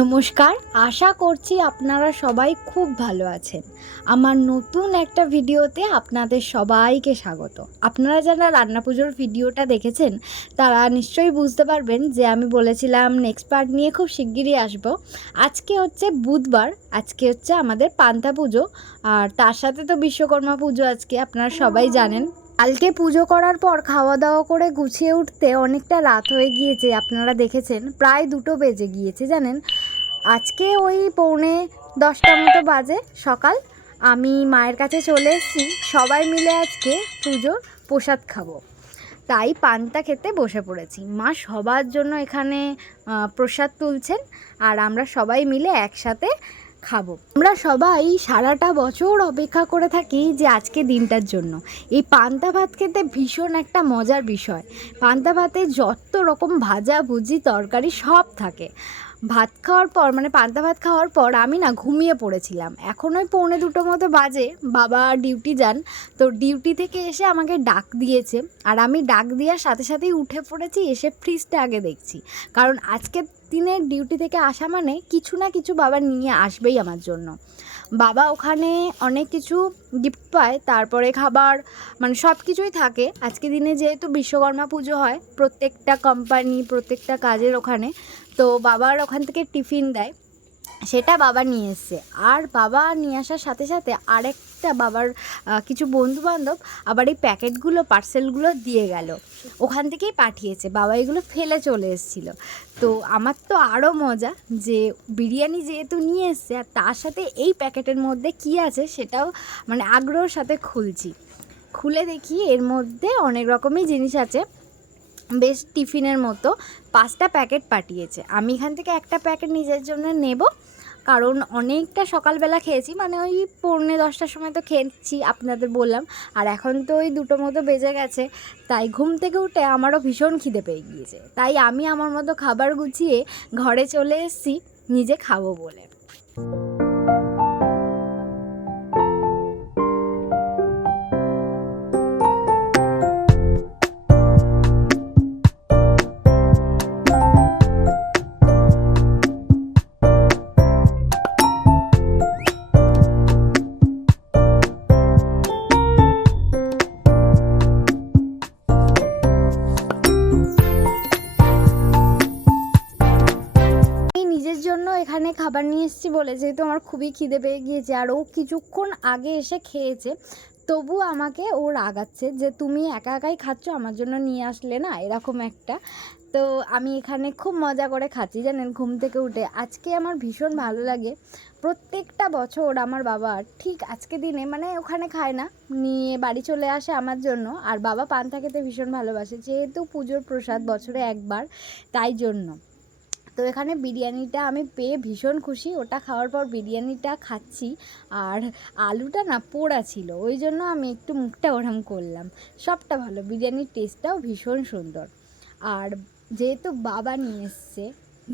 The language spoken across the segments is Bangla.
নমস্কার, আশা করছি আপনারা সবাই খুব ভালো আছেন। আমার নতুন একটা ভিডিওতে আপনাদের সবাইকে স্বাগত। আপনারা যারা রান্না পুজোর ভিডিওটা দেখেছেন তারা নিশ্চয়ই বুঝতে পারবেন যে আমি বলেছিলাম নেক্সট পার্ট নিয়ে খুব শিগগিরই আসব। আজকে হচ্ছে বুধবার, আজকে হচ্ছে আমাদের পান্তা পুজো, আর তার সাথে তো বিশ্বকর্মা পুজো আজকে, আপনারা সবাই জানেন। কালকে পুজো করার পর খাওয়া দাওয়া করে গুছিয়ে উঠতে অনেকটা রাত হয়ে গিয়েছে, আপনারা দেখেছেন প্রায় 2টো বেজে গিয়েছে জানেন। আজকে ওই 9:45 মতো বাজে সকাল, আমি মায়ের কাছে চলে এসেছি। সবাই মিলে আজকে পুজোর প্রসাদ খাবো, তাই পান্তা খেতে বসে পড়েছি। মা সবার জন্য এখানে প্রসাদ তুলছেন আর আমরা সবাই মিলে একসাথে খাবো। আমরা সবাই সারাটা বছর অপেক্ষা করে থাকি যে আজকে দিনটার জন্য। এই পান্তা ভাত খেতে ভীষণ একটা মজার বিষয়। পান্তা ভাতে যত রকম ভাজা ভুজি তরকারি সব থাকে। ভাত খাওয়ার পর মানে পান্তা ভাত খাওয়ার পর আমি না ঘুমিয়ে পড়েছিলাম। এখন ওই 1:45 মতো বাজে, বাবা ডিউটি যান, তো ডিউটি থেকে এসে আমাকে ডাক দিয়েছে আর আমি ডাক দেওয়ার সাথে সাথেই উঠে পড়েছি। এসে ফ্রিজটা আগে দেখছি, কারণ আজকের দিনে ডিউটি থেকে আসা মানে কিছু না কিছু বাবা নিয়ে আসবেই আমার জন্য। বাবা ওখানে অনেক কিছু গিফট পায়, তারপরে খাবার মানে সব কিছুই থাকে। আজকে দিনে যেহেতু বিশ্বকর্মা পুজো হয় প্রত্যেকটা কোম্পানি প্রত্যেকটা কাজের ওখানে, তো বাবার ওখান থেকে টিফিন দেয়, সেটা বাবা নিয়ে এসছে। আর বাবা নিয়ে আসার সাথে সাথে আরেকটা বাবার কিছু বন্ধুবান্ধব আবার এই প্যাকেটগুলো পার্সেলগুলো দিয়ে গেল, ওখান থেকেই পাঠিয়েছে। বাবা এগুলো ফেলে চলে এসেছিলো। তো আমার তো আরও মজা যে বিরিয়ানি যেহেতু নিয়ে এসছে আর তার সাথে এই প্যাকেটের মধ্যে কী আছে সেটাও মানে আগ্রহের সাথে খুলছি। খুলে দেখি এর মধ্যে অনেক রকমই জিনিস আছে, বেশ টিফিনের মতো। 5টা প্যাকেট পাঠিয়েছে। আমি এখান থেকে একটা প্যাকেট নিজের জন্য নেব, কারণ অনেকটা সকালবেলা খেয়েছি, মানে ওই 9:45টার সময় তো খেয়েছি আপনাদের বললাম, আর এখন তো ওই 2টো মতো বেজে গেছে। তাই ঘুম থেকে উঠে আমারও ভীষণ খিদে পেয়ে গিয়েছে, তাই আমি আমার মতো খাবার গুছিয়ে ঘরে চলে এসেছি নিজে খাবো বলে। জন্য এখানে খাবার নিয়ে এসেছি বলে, যেহেতু আমার খুবই খিদে পেয়ে গিয়েছে আর ও কিছুক্ষণ আগে এসে খেয়েছে, তবু আমাকে ও রাগাচ্ছে যে তুমি একা একাই খাচ্ছ, আমার জন্য নিয়ে আসলে না, এরকম একটা। তো আমি এখানে খুব মজা করে খাচ্ছি জানেন ঘুম থেকে উঠে। আজকে আমার ভীষণ ভালো লাগে। প্রত্যেকটা বছর আমার বাবা ঠিক আজকে দিনে মানে ওখানে খায় না, নিয়ে বাড়ি চলে আসে আমার জন্য। আর বাবা পান্তা খেতে ভীষণ ভালোবাসে, যেহেতু পুজোর প্রসাদ বছরে একবার, তাই জন্য। তো এখানে বিরিয়ানিটা আমি পেয়ে ভীষণ খুশি। ওটা খাওয়ার পর বিরিয়ানিটা খাচ্ছি, আর আলুটা না পোড়া ছিল, ওই জন্য আমি একটু মুখটা ওরম করলাম। সবটা ভালো, বিরিয়ানির টেস্টটাও ভীষণ সুন্দর। আর যেহেতু বাবা নিয়ে এসছে,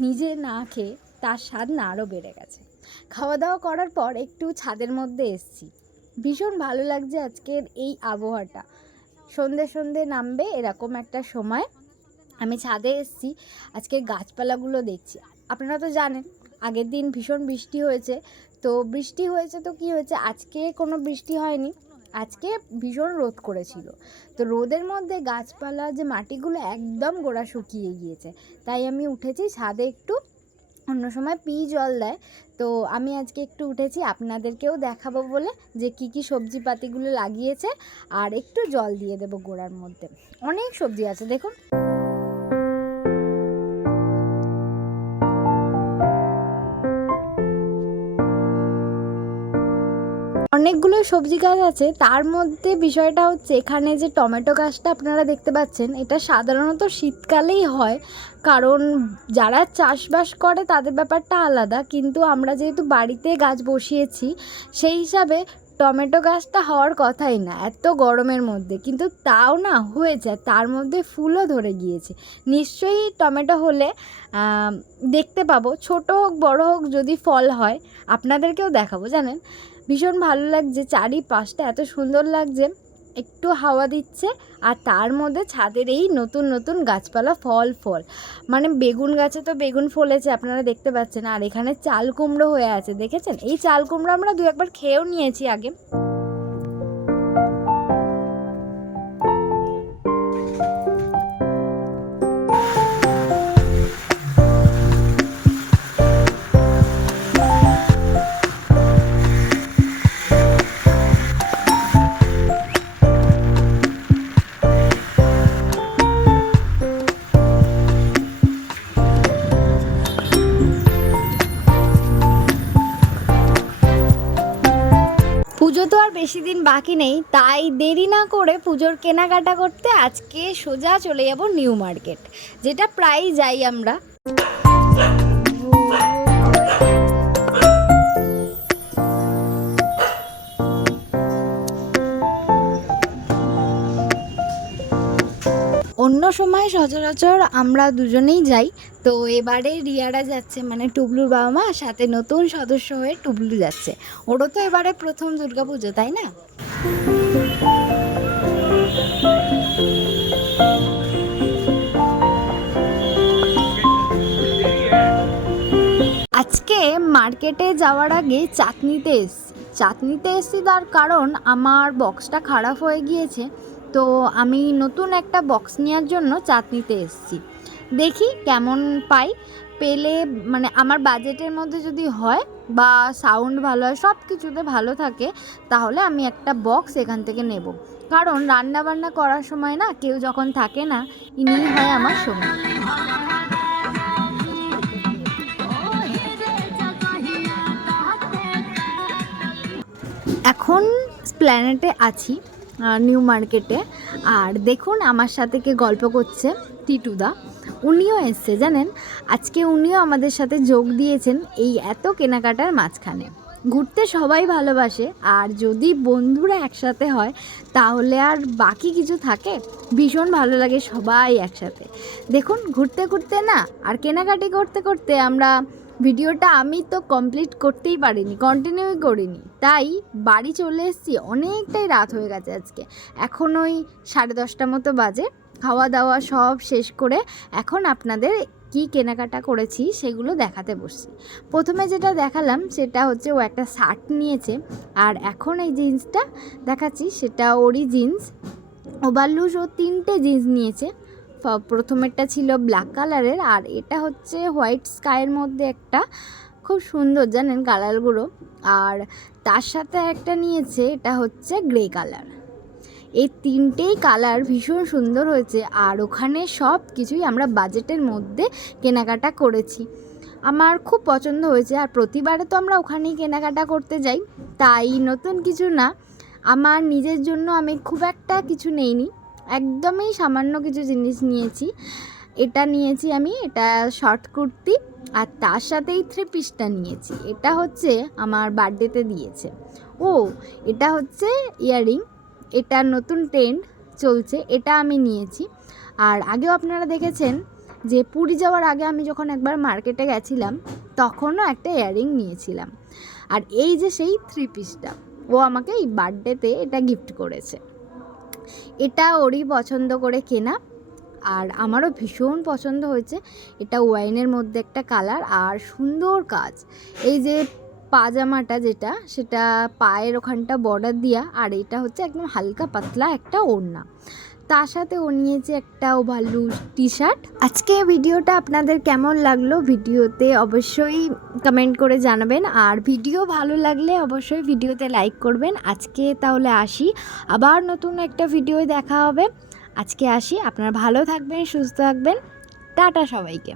নিজে না খেয়ে তার স্বাদ না আরও বেড়ে গেছে। খাওয়া দাওয়া করার পর একটু ছাদের মধ্যে এসছি। ভীষণ ভালো লাগছে আজকের এই আবহাওয়াটা। সন্ধে সন্ধে নামবে এরকম একটা সময় আমি ছাদে এসেছি। আজকে গাছপালাগুলো দেখছি। আপনারা তো জানেন আগের দিন ভীষণ বৃষ্টি হয়েছে, তো বৃষ্টি হয়েছে তো কী হয়েছে, আজকে কোনো বৃষ্টি হয়নি, আজকে ভীষণ রোদ করেছিল। তো রোদের মধ্যে গাছপালা যে মাটিগুলো একদম গোড়া শুকিয়ে গিয়েছে, তাই আমি উঠেছি ছাদে একটু। অন্য সময় জল দেয়, তো আমি আজকে একটু উঠেছি আপনাদেরকেও দেখাবো বলে যে কী কী সবজিপাতিগুলো লাগিয়েছে, আর একটু জল দিয়ে দেবো গোড়ার মধ্যে। অনেক সবজি আছে দেখুন। অনেকগুলো সবজি গাছ আছে, তার মধ্যে বিষয়টা হচ্ছে এখানে যে টমেটো গাছটা আপনারা দেখতে পাচ্ছেন, এটা সাধারণত শীতকালেই হয়, কারণ যারা চাষবাস করে তাদের ব্যাপারটা আলাদা, কিন্তু আমরা যেহেতু বাড়িতে গাছ বসিয়েছি সেই হিসাবে টমেটো গাছটা হওয়ার কথাই না এত গরমের মধ্যে, কিন্তু তাও না হয়ে যায়, তার মধ্যে ফুলও ধরে গিয়েছে। নিশ্চয়ই টমেটো হলে দেখতে পাবো, ছোট হোক বড় হোক, যদি ফল হয় আপনাদেরকেও দেখাবো জানেন। ভীষণ ভালো লাগছে, চারিপাশটা এত সুন্দর লাগছে। একটু হাওয়া দিচ্ছে, আর তার মধ্যে ছাদের এই নতুন নতুন গাছপালা ফল মানে বেগুন গাছে তো বেগুন ফলেছে আপনারা দেখতে পাচ্ছেন, আর এখানে চাল কুমড়ো হয়ে আছে দেখেছেন। এই চাল কুমড়ো আমরা 2-1বার খেয়েও নিয়েছি আগে। পুজো তো আর বেশি দিন বাকি নেই, তাই দেরি না করে পুজোর কেনাকাটা করতে আজকে সোজা চলে যাব নিউ মার্কেট, যেটা প্রায়ই যাই আমরা। অন্য সময় সচরাচর আমরা দুজনেই যাই, তো এবারে রিয়ারা যাচ্ছে, মানে টুবলুর বাবা মা সাথে নতুন সদস্য হয়ে টুবলু যাচ্ছে। ওরও তো এবারে প্রথম দুর্গাপুজো, তাই না? আজকে মার্কেটে যাওয়ার আগে চাটনিতে এসছি তার কারণ আমার বক্সটা খারাপ হয়ে গিয়েছে, তো আমি নতুন একটা বক্স নেওয়ার জন্য চাটনিতে এসছি। দেখি কেমন পাই, পেলে মানে আমার বাজেটের মধ্যে যদি হয় বা সাউন্ড ভালো হয়, সব কিছুতে ভালো থাকে, তাহলে আমি একটা বক্স এখান থেকে নেব। কারণ রান্না বান্না করার সময় না কেউ যখন থাকে না, ইনিই হয় আমার সঙ্গী। এখন প্ল্যানেটে আছি, নিউ মার্কেটে। আর দেখুন আমার সাথে কে গল্প করছে, টিটুদা। উনিও এসছে জানেন, আজকে উনিও আমাদের সাথে যোগ দিয়েছেন এই এত কেনাকাটার মাঝখানে। ঘুরতে সবাই ভালোবাসে, আর যদি বন্ধুরা একসাথে হয় তাহলে আর বাকি কিছু থাকে, ভীষণ ভালো লাগে সবাই একসাথে। দেখুন ঘুরতে ঘুরতে না আর কেনাকাটি করতে করতে আমরা ভিডিওটা আমি তো কমপ্লিট করতেই পারিনি, কন্টিনিউই করিনি, তাই বাড়ি চলে এসেছি। অনেকটাই রাত হয়ে গেছে আজকে, এখন ওই 10:30 মতো বাজে। খাওয়া দাওয়া সব শেষ করে এখন আপনাদের কি কেনাকাটা করেছি সেগুলো দেখাতে বসছি। প্রথমে যেটা দেখালাম সেটা হচ্ছে ও একটা শার্ট নিয়েছে, আর এখন এই জিন্সটা দেখাচ্ছি সেটা ওরই জিন্স। ওভারলুজ ও 3টে জিন্স নিয়েছে। প্রথমেরটা ছিল ব্ল্যাক কালারের, আর এটা হচ্ছে হোয়াইট স্কাইয়ের মধ্যে একটা, খুব সুন্দর জানেন কালারগুলো। আর তার সাথে একটা নিয়েছে, এটা হচ্ছে গ্রে কালার। এই 3টেই কালার ভীষণ সুন্দর হয়েছে, আর ওখানে সব কিছুই আমরা বাজেটের মধ্যে কেনাকাটা করেছি। আমার খুব পছন্দ হয়েছে, আর প্রতিবারে তো আমরা ওখানেই কেনাকাটা করতে যাই, তাই নতুন কিছু না। আমার নিজের জন্য আমি খুব একটা কিছু নেইনি, একদমই সামান্য কিছু জিনিস নিয়েছি। এটা নিয়েছি আমি, এটা শর্ট কুর্তি, আর তার সাথে এই 3 পিসটা নিয়েছি। এটা হচ্ছে আমার বার্থডেতে দিয়েছে ও। এটা হচ্ছে ইয়াররিং, এটা নতুন ট্রেন্ড চলছে, এটা আমি নিয়েছি। আর আগেও আপনারা দেখেছেন যে পুরী যাওয়ার আগে আমি যখন একবার মার্কেটে গেছিলাম তখনও একটা ইয়াররিং নিয়েছিলাম। আর এই যে সেই 3 পিসটা ও আমাকে এই বার্থডেতে এটা গিফট করেছে। এটা ওরই পছন্দ করে কেনা, আর আমারও ভীষণ পছন্দ হয়েছে। এটা ওয়াইনের মধ্যে একটা কালার, আর সুন্দর কাজ। এই যে পাজামাটা যেটা, সেটা পায়ের ওখানটা বর্ডার দিয়া, আর এটা হচ্ছে একদম হালকা পাতলা একটা ওড়না। তার সাথে ও নিয়েছে একটা ওভারলুজ টি শার্ট। আজকে ভিডিওটা আপনাদের কেমন লাগলো ভিডিওতে অবশ্যই কমেন্ট করে জানাবেন, আর ভিডিও ভালো লাগলে অবশ্যই ভিডিওতে লাইক করবেন। আজকে তাহলে আসি, আবার নতুন একটা ভিডিও দেখা হবে। আজকে আসি, আপনারা ভালো থাকবেন, সুস্থ থাকবেন, টাটা সবাইকে।